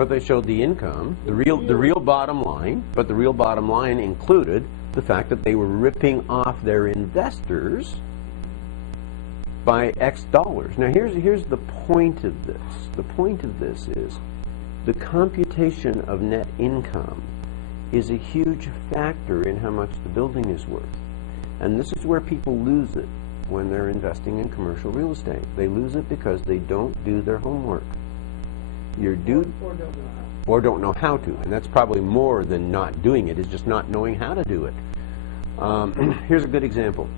But they showed the income, the real bottom line, but the real bottom line included the fact that they were ripping off their investors by X dollars. Now here's the point of this. The point of this is the computation of net income is a huge factor in how much the building is worth. And this is where people lose it when they're investing in commercial real estate. They lose it because they don't do their homework. Or don't know how to. And that's probably more than not doing it, is just not knowing how to do it. Here's a good example.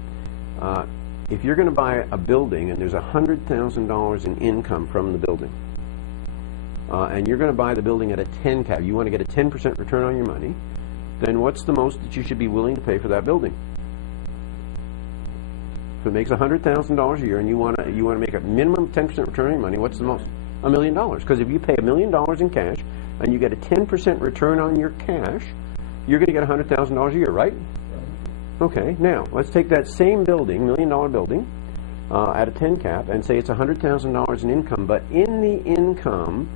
If you're going to buy a building and there's $100,000 in income from the building, and you're going to buy the building at a 10 cap, you want to get a 10% return on your money, then what's the most that you should be willing to pay for that building? If it makes $100,000 a year and you want to make a minimum 10% return on your money, what's the most? $1 million. Because if you pay $1 million in cash and you get a 10% return on your cash, you're going to get $100,000 a year, right? Okay, now let's take that same building, $1 million building, at a 10 cap, and say it's $100,000 in income, but in the income,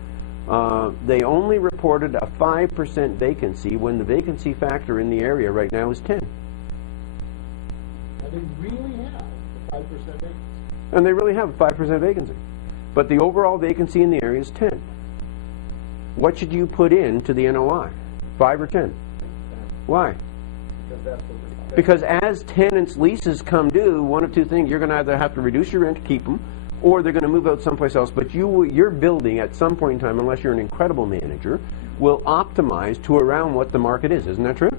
they only reported a 5% vacancy when the vacancy factor in the area right now is 10. And they really have a 5% vacancy. And they really have a 5% vacancy. But the overall vacancy in the area is 10. What should you put into the NOI? 5 or 10? Why? Because that's what Because as tenants' leases come due, one of two things: you're going to either have to reduce your rent to keep them, or they're going to move out someplace else. But your building at some point in time, unless you're an incredible manager, will optimize to around what the market is. Isn't that true?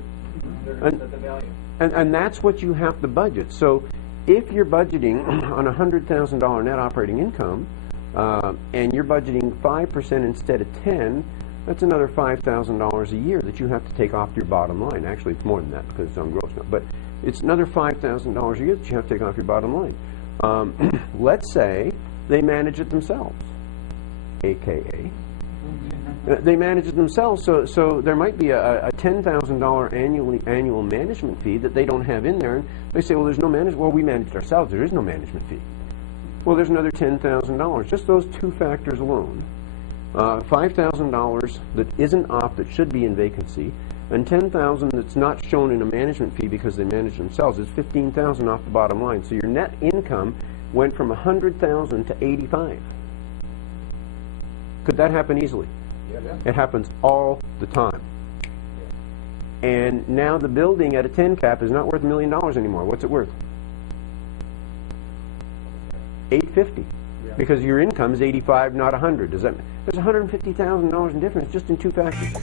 And that's what you have to budget. So if you're budgeting on $100,000 net operating income, and you're budgeting 5% instead of 10, that's another $5,000 a year that you have to take off your bottom line. Actually, it's more than that because it's on gross now. But it's another $5,000 a year that you have to take off your bottom line. Let's say they manage it themselves, AKA. They manage it themselves, so there might be a $10,000 annual management fee that they don't have in there. And they say, well, there's no management. Well, we manage it ourselves. There is no management fee. Well, there's another $10,000. Just those two factors alone. $5,000 that isn't off that should be in vacancy, and $10,000 that's not shown in a management fee because they manage themselves is $15,000 off the bottom line. So your net income went from $100,000 to $85,000. Could that happen easily? Yeah. It happens all the time. And now the building at a 10 cap is not worth $1 million anymore. What's it worth? $850. Because your income is 85, not 100. Does that? There's $150,000 in difference just in two factors.